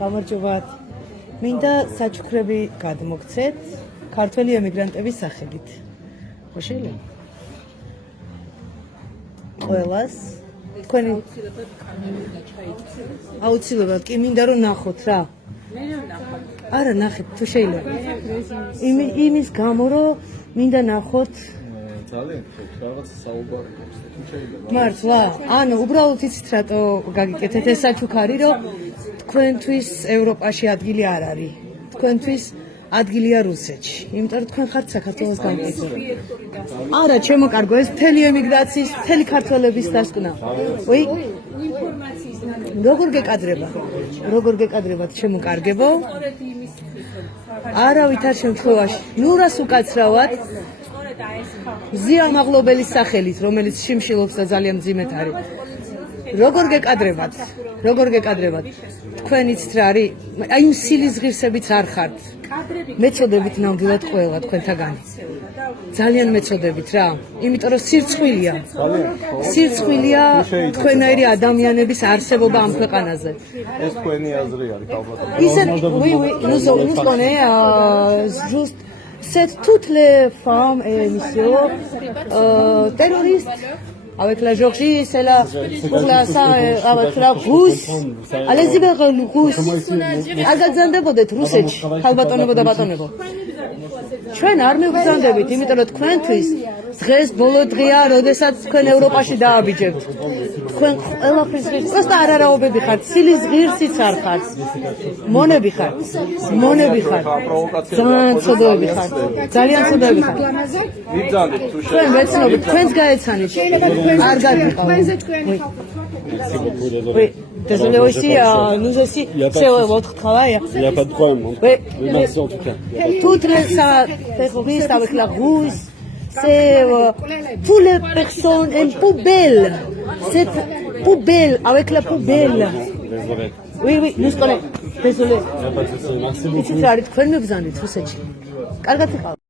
გამარჯობათ. მინდა საჩუქრები გადმოგცეთ ქართველი ემიგრანტების სახელით. ხო შეიძლება? ყველას თქვენი აუცილებლად კი მინდა რომ ნახოთ რა. არა ნახეთ თუ შეიძლება. იმის გამო რომ მინდა ნახოთ ძალიან რაღაც საუბარი გვაქვს თუ შეიძლება. მართლა? ანუ უბრალოდ იცით რატო გაგიკეთეთ ეს საჩუქარი რომ თქვენთვის ევროპაში ადგილი არ არის. თქვენთვის ადგილია რუსეთში. იმიტომ რომ თქვენ ხართ საქართველოს გამგებლები. არა, ჩემო კარგო, ეს მთელი ემიგრაციის, მთელი ქართველების დასკვნა. ვი? როგორ გეკადრებათ, ჩემო კარგებო? არავით არ შემთხვევაში. ნურას უკაცრავად. ზიან მაღლობელის სახელით, რომელიც შიმშილობს და ძალიან მძიმედ არის. როგორ გეკადრებათ? თქვენ იცით რა არის? აი იმ სილის ღირსებიც არ ხართ. მეწოდებით ნამდვილად ყველა თქვენთაგანი. ძალიან მეწოდებით რა. იმიტომ რომ სირცხვილია თქვენაირი ადამიანების არსებობა ამ ქვეყანაზე. ეს თქვენი აზრი არის ალბათ. Nous connaît juste c'est toutes les femmes et messieurs terroristes. Avec la Géorgie, c'est là pour la ça avec la Russe. Allez-y vers le Russe. Agadzandebodეთ რუსეთში, ხალბატონებო და ბატონებო. ჩვენ არ მივგზავნდებით, იმიტომ რომ თქვენთვის დღეს ბოლო დღეა, როდესაც თქვენ ევროპაში დააბიჯებთ. თქვენ ყველაფრის უბრალოდ არარაობები ხართ, სილის ღირსიც არ ხართ. მონები ხართ. ძალიან ცოდოები ხართ. თქვენ მეცნობთ, თქვენს გაეცანით. არ გაგიყავთ. Désolé aussi, nous aussi, c'est votre travail. Il n'y a pas de problème. Merci en tout cas. Toutes les terroristes avec la Russe, c'est toutes les personnes, une poubelle. C'est poubelle, avec la poubelle. Désolé. Oui, nous connaissons. Désolé. Il n'y a pas de souci. Merci beaucoup. Merci beaucoup.